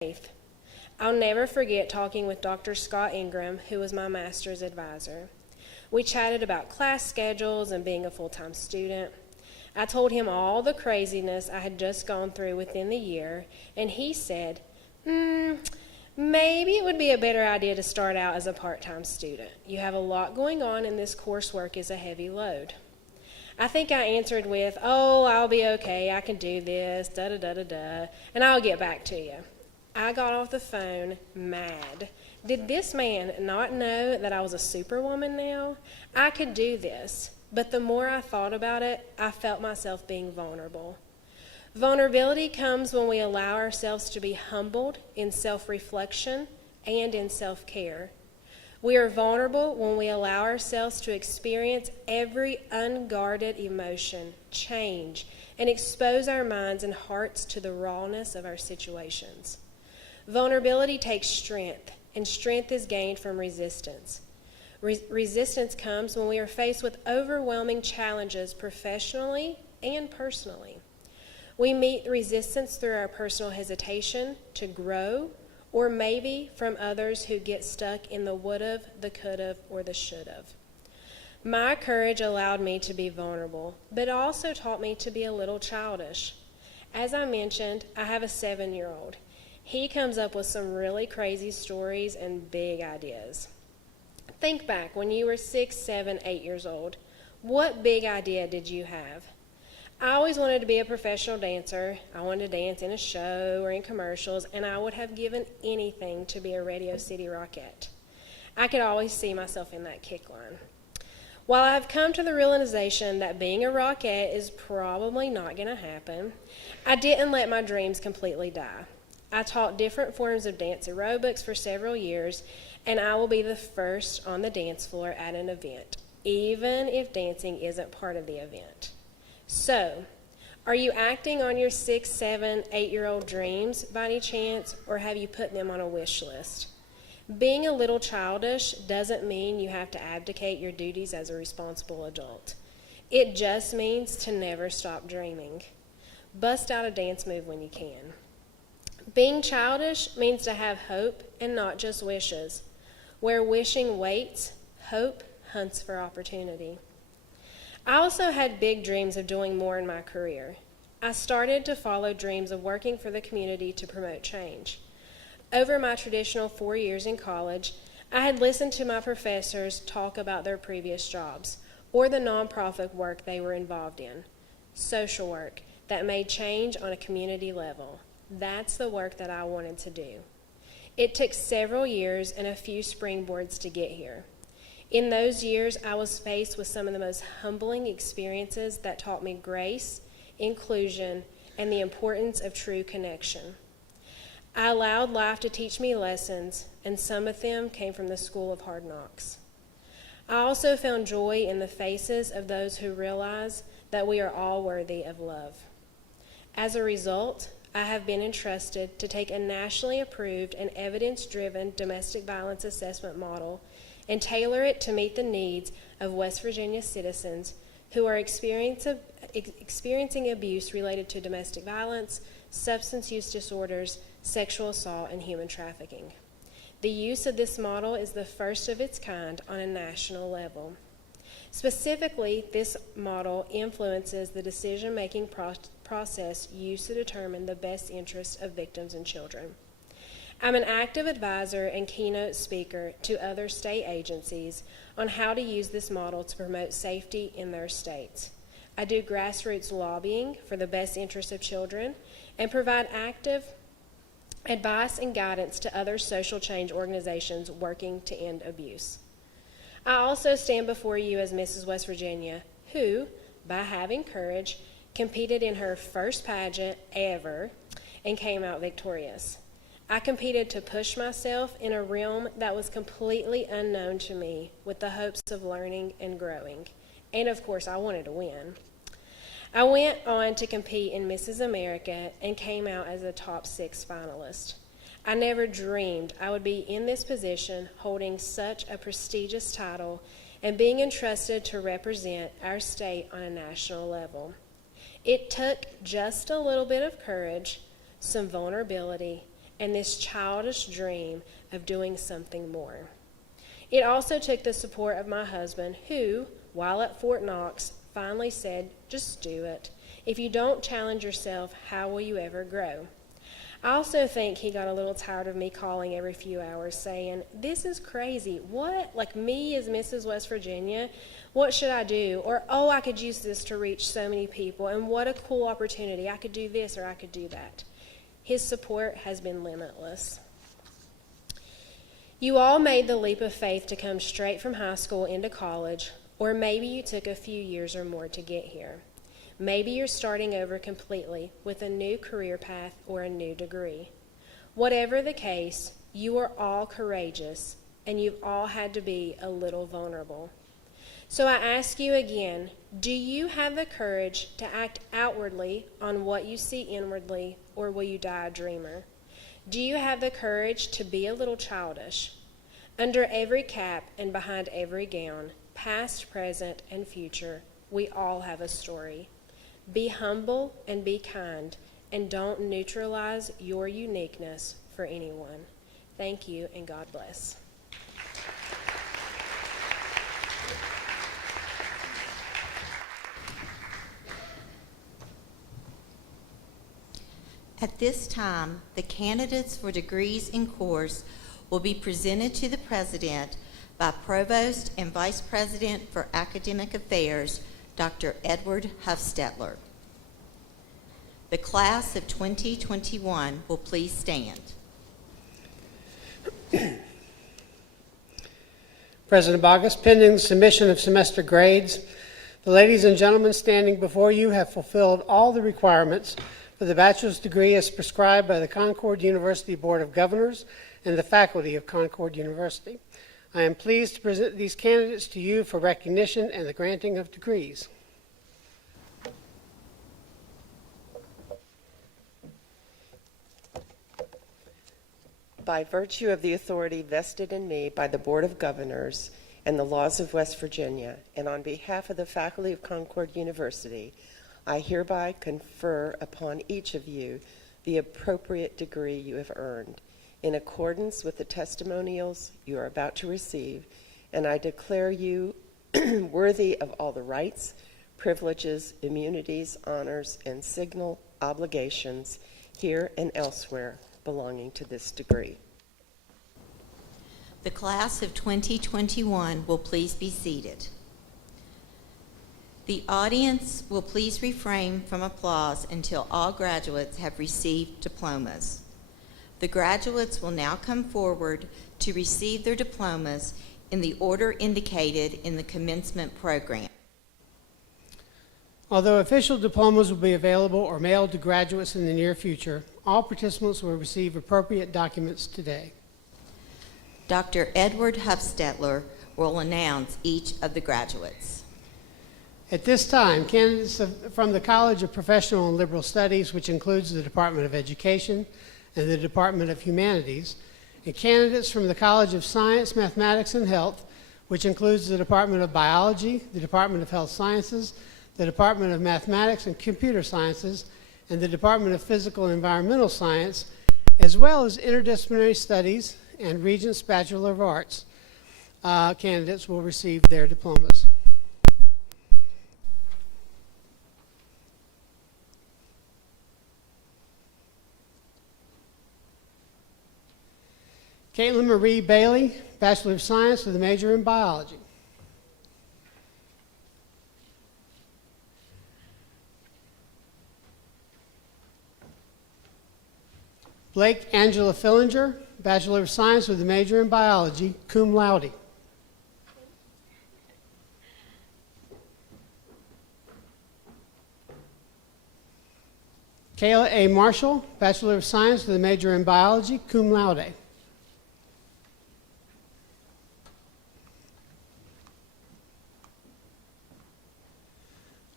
faith. I'll never forget talking with Dr. Scott Ingram, who was my master's advisor. We chatted about class schedules and being a full-time student. I told him all the craziness I had just gone through within the year, and he said, maybe it would be a better idea to start out as a part-time student. You have a lot going on, and this coursework is a heavy load. I think I answered with, oh, I'll be okay, I can do this, da-da-da-da-da, and I'll get back to you. I got off the phone mad. Did this man not know that I was a superwoman now? I could do this, but the more I thought about it, I felt myself being vulnerable. Vulnerability comes when we allow ourselves to be humbled in self-reflection and in self-care. We are vulnerable when we allow ourselves to experience every unguarded emotion, change, and expose our minds and hearts to the rawness of our situations. Vulnerability takes strength, and strength is gained from resistance. Resistance comes when we are faced with overwhelming challenges professionally and personally. We meet resistance through our personal hesitation to grow, or maybe from others who get stuck in the would've, the could've, or the should've. My courage allowed me to be vulnerable, but also taught me to be a little childish. As I mentioned, I have a 7-year-old. He comes up with some really crazy stories and big ideas. Think back when you were 6, 7, 8 years old. What big idea did you have? I always wanted to be a professional dancer. I wanted to dance in a show or in commercials, and I would have given anything to be a Radio City Rockette. I could always see myself in that kick line. While I've come to the realization that being a Rockette is probably not going to happen, I didn't let my dreams completely die. I taught different forms of dance aerobics for several years, and I will be the first on the dance floor at an event, even if dancing isn't part of the event. So, are you acting on your 6, 7, 8-year-old dreams by any chance, or have you put them on a wish list? Being a little childish doesn't mean you have to abdicate your duties as a responsible adult. It just means to never stop dreaming. Bust out a dance move when you can. Being childish means to have hope and not just wishes. Where wishing waits, hope hunts for opportunity. I also had big dreams of doing more in my career. I started to follow dreams of working for the community to promote change. Over my traditional 4 years in college, I had listened to my professors talk about their previous jobs or the nonprofit work they were involved in. Social work that made change on a community level. That's the work that I wanted to do. It took several years and a few springboards to get here. In those years, I was faced with some of the most humbling experiences that taught me grace, inclusion, and the importance of true connection. I allowed life to teach me lessons, and some of them came from the school of hard knocks. I also found joy in the faces of those who realize that we are all worthy of love. As a result, I have been entrusted to take a nationally approved and evidence-driven domestic violence assessment model and tailor it to meet the needs of West Virginia citizens who are experiencing abuse related to domestic violence, substance use disorders, sexual assault, and human trafficking. The use of this model is the first of its kind on a national level. Specifically, this model influences the decision-making process used to determine the best interests of victims and children. I'm an active advisor and keynote speaker to other state agencies on how to use this model to promote safety in their states. I do grassroots lobbying for the best interests of children and provide active advice and guidance to other social change organizations working to end abuse. I also stand before you as Mrs. West Virginia, who, by having courage, competed in her first pageant ever and came out victorious. I competed to push myself in a realm that was completely unknown to me with the hopes of learning and growing. And of course, I wanted to win. I went on to compete in Mrs. America and came out as a top 6 finalist. I never dreamed I would be in this position holding such a prestigious title and being entrusted to represent our state on a national level. It took just a little bit of courage, some vulnerability, and this childish dream of doing something more. It also took the support of my husband, who, while at Fort Knox, finally said, "Just do it. If you don't challenge yourself, how will you ever grow?" I also think he got a little tired of me calling every few hours saying, "This is crazy. What? Like me as Mrs. West Virginia? What should I do?" Or, "Oh, I could use this to reach so many people, and what a cool opportunity. I could do this or I could do that." His support has been limitless. You all made the leap of faith to come straight from high school into college, or maybe you took a few years or more to get here. Maybe you're starting over completely with a new career path or a new degree. Whatever the case, you are all courageous, and you've all had to be a little vulnerable. So I ask you again, do you have the courage to act outwardly on what you see inwardly, or will you die a dreamer? Do you have the courage to be a little childish? Under every cap and behind every gown, past, present, and future, we all have a story. Be humble and be kind, and don't neutralize your uniqueness for anyone. Thank you, and God bless. At this time, the candidates for degrees in course will be presented to the President by Provost and Vice President for Academic Affairs, Dr. Edward Huffstetler. The class of 2021 will please stand. President Bogus, pending the submission of semester grades, the ladies and gentlemen standing before you have fulfilled all the requirements for the bachelor's degree as prescribed by the Concord University Board of Governors and the faculty of Concord University. I am pleased to present these candidates to you for recognition and the granting of degrees. By virtue of the authority vested in me by the Board of Governors and the laws of West Virginia, and on behalf of the faculty of Concord University, I hereby confer upon each of you the appropriate degree you have earned, in accordance with the testimonials you are about to receive, and I declare you worthy of all the rights, privileges, immunities, honors, and signal obligations here and elsewhere belonging to this degree. The class of 2021 will please be seated. The audience will please refrain from applause until all graduates have received diplomas. The graduates will now come forward to receive their diplomas in the order indicated in the commencement program. Although official diplomas will be available or mailed to graduates in the near future, all participants will receive appropriate documents today. Dr. Edward Huffstetler will announce each of the graduates. At this time, candidates from the College of Professional and Liberal Studies, which includes the Department of Education and the Department of Humanities, and candidates from the College of Science, Mathematics, and Health, which includes the Department of Biology, the Department of Health Sciences, the Department of Mathematics and Computer Sciences, and the Department of Physical and Environmental Science, as well as Interdisciplinary Studies and Regents Bachelor of Arts candidates will receive their diplomas. Caitlin Marie Bailey, Bachelor of Science with a major in Biology. Blake Angela Fillinger, Bachelor of Science with a major in Biology, cum laude. Kayla A. Marshall, Bachelor of Science with a major in Biology, cum laude.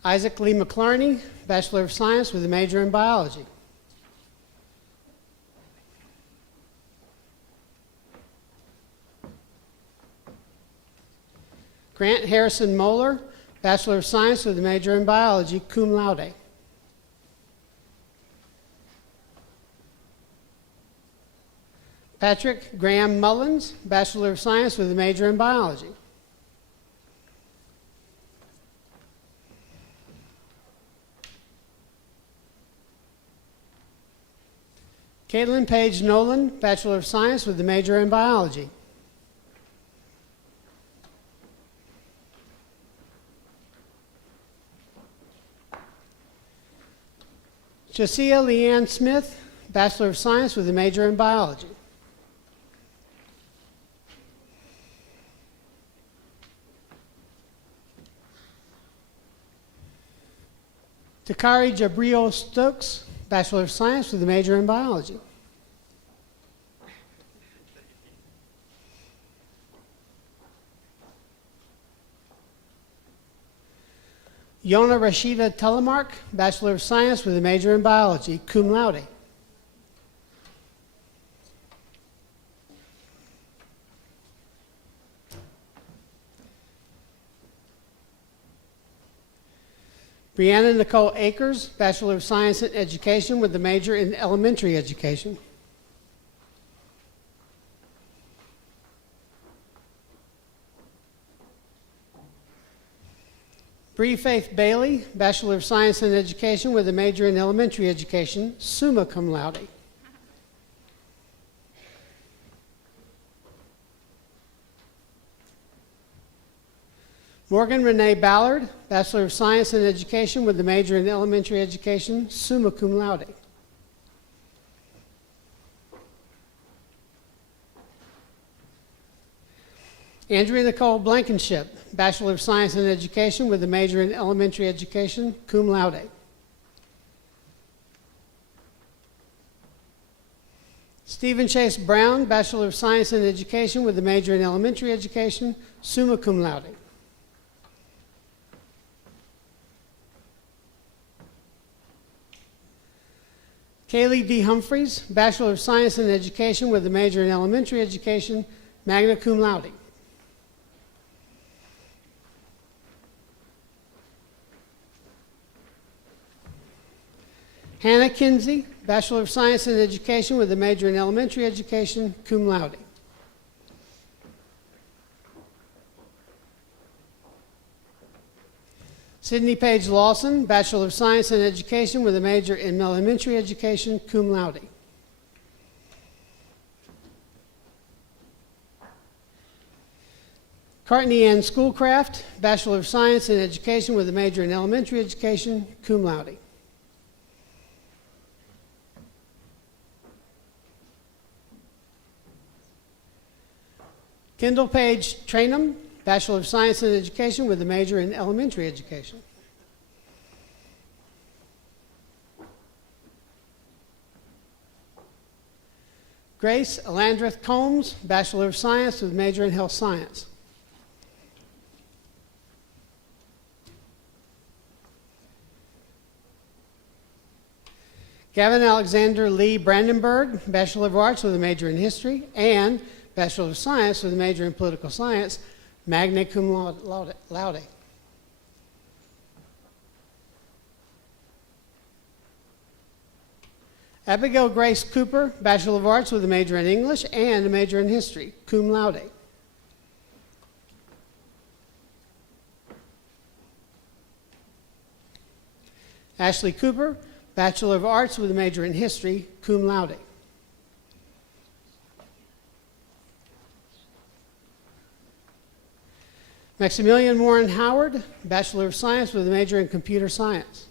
Isaac Lee McClarney, Bachelor of Science with a major in Biology. Grant Harrison Moeller, Bachelor of Science with a major in Biology, cum laude. Patrick Graham Mullins, Bachelor of Science with a major in biology. Caitlin Page Nolan, Bachelor of Science with a major in biology. Josiah Leanne Smith, Bachelor of Science with a major in biology. Takari Jabril Stokes, Bachelor of Science with a major in biology. Yona Rashida Telemark, Bachelor of Science with a major in biology, cum laude. Brianna Nicole Akers, Bachelor of Science in Education with a major in elementary education. Bree Faith Bailey, Bachelor of Science in Education with a major in elementary education, summa cum laude. Morgan Renee Ballard, Bachelor of Science in Education with a major in elementary education, summa cum laude. Andrea Nicole Blankenship, Bachelor of Science in Education with a major in elementary education, cum laude. Stephen Chase Brown, Bachelor of Science in Education with a major in elementary education, summa cum laude. Kaylee D. Humphreys, Bachelor of Science in Education with a major in elementary education, magna cum laude. Hannah Kinsey, Bachelor of Science in Education with a major in elementary education, cum laude. Sydney Page Lawson, Bachelor of Science in Education with a major in elementary education, cum laude. Courtney Ann Schoolcraft, Bachelor of Science in Education with a major in elementary education, cum laude. Kendall Page Trainum, Bachelor of Science in Education with a major in elementary education. Grace Alandreth Combs, Bachelor of Science with a major in health science. Gavin Alexander Lee Brandenburg, Bachelor of Arts with a major in history, and Bachelor of Science with a major in political science, magna cum laude. Abigail Grace Cooper, Bachelor of Arts with a major in English and a major in history, cum laude. Ashley Cooper, Bachelor of Arts with a major in history, cum laude. Maximilian Warren Howard, Bachelor of Science with a major in computer science.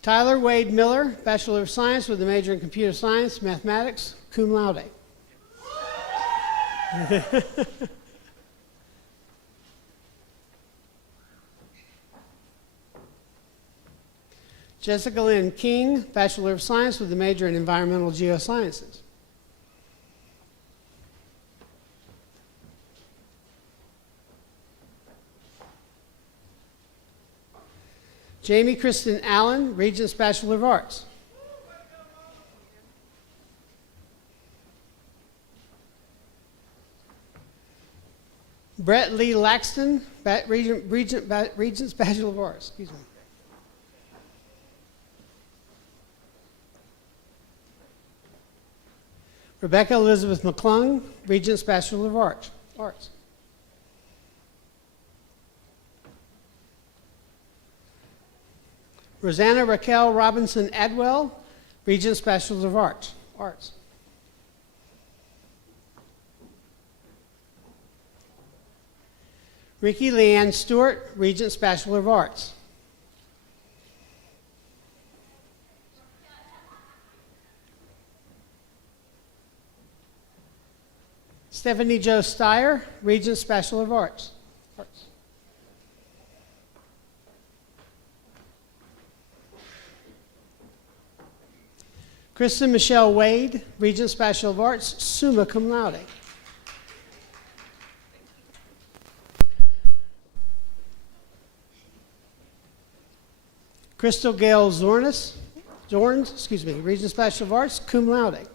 Tyler Wade Miller, Bachelor of Science with a major in computer science, mathematics, cum laude. Jessica Lynn King, Bachelor of Science with a major in environmental geosciences. Jamie Kristen Allen, Regents Bachelor of Arts. Brett Lee Laxton, Regents Bachelor of Arts. Excuse me. Rebecca Elizabeth McClung, Regents Bachelor of Arts. Rosanna Raquel Robinson Adwell, Regents Bachelor of Arts. Ricky Leanne Stewart, Regents Bachelor of Arts. Stephanie Jo Steyer, Regents Bachelor of Arts. Kristen Michelle Wade, Regents Bachelor of Arts, summa cum laude. Crystal Gail Zorns, Regents Bachelor of Arts, cum laude.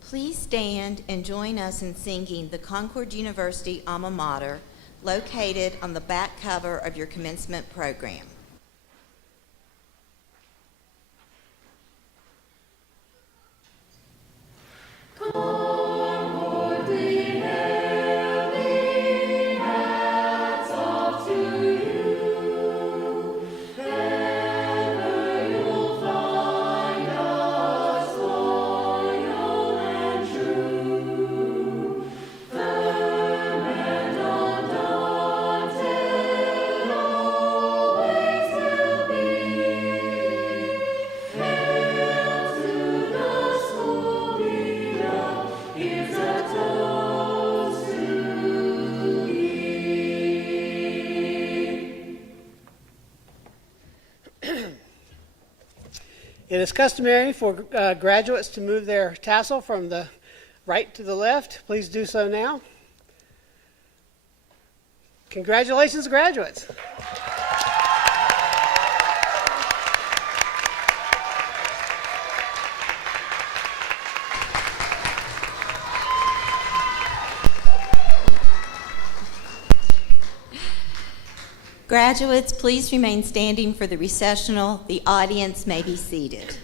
Please stand and join us in singing the Concord University alma mater, located on the back cover of your commencement program. It is customary for graduates to move their tassel from the right to the left. Please do so now. Congratulations, graduates. Graduates, please remain standing for the recessional. The audience may be seated.